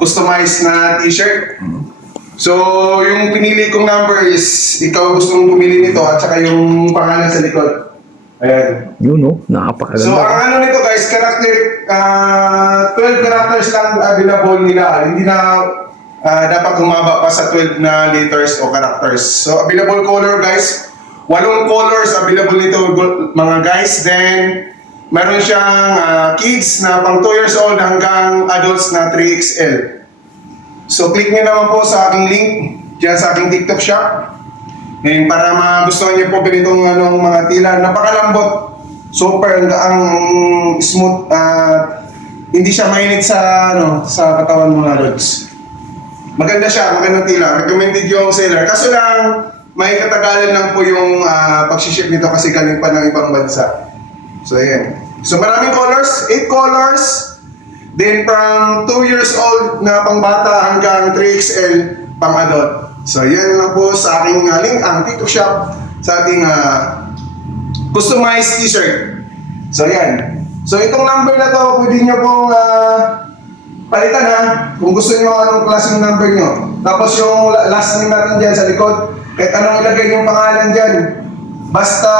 customized na t-shirt. So, yung pinili kong number is ikaw gusto mong pumili nito at saka yung pangalan sa likod. Ayan. Yun, no? Napakaganda. So, ang ano nito guys, 12 characters lang available nila. Hindi na dapat humaba pa sa 12 na letters o characters. So, available color guys. 8 colors available nito mga guys. Then, meron siyang kids na pang 2 years old hanggang adults na 3XL. So, click nyo naman po sa aking link dyan sa aking TikTok shop. Ngayon, para magustuhan nyo po ganitong mga tila. Napakalambot. Super ang smooth. Hindi siya mainit sa katawan mga lods. Maganda siya, magandang tila. Recommended yung seller. Kaso lang, may katagalan lang po yung pag-ship nito kasi galing pa ng ibang bansa. So, ayan. So, maraming colors. 8 colors. Then, from 2 years old na pangbata hanggang 3XL pang adult. So, yan lang po sa aking link, ang TikTok shop sa ating customized t-shirt. So, yan. So, itong number na to, pwede nyo pong palitan ha. Kung gusto nyo anong klaseng number nyo. Tapos yung last name natin dyan sa likod, kahit anong ilagay yung pangalan dyan. Basta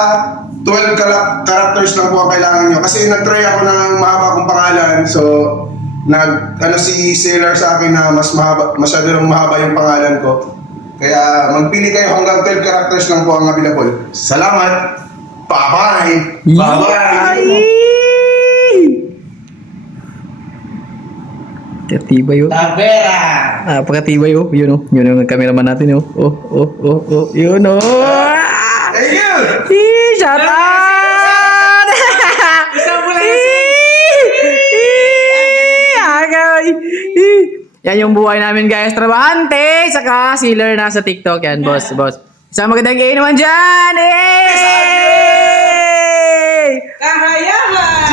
12 characters lang po ang kailangan nyo. Kasi nag-try ako ng mahaba kong pangalan. So, si seller sa akin na masyado lang mahaba yung pangalan ko. Kaya magpili kayo hanggang 12 characters lang po ang available. Salamat! Bye-bye! Bye-bye! Katibay yun. Tavera! Napakatibay yun. Yun, oh. Yun yung cameraman natin, oh. Oh. Yun, oh. Thank you! Shout out! Isang mula Agay! Yan yung buhay namin guys. Trabahante! Saka sealer na sa TikTok. Yan, boss. Isang magandang kayo naman dyan! Kahayaman!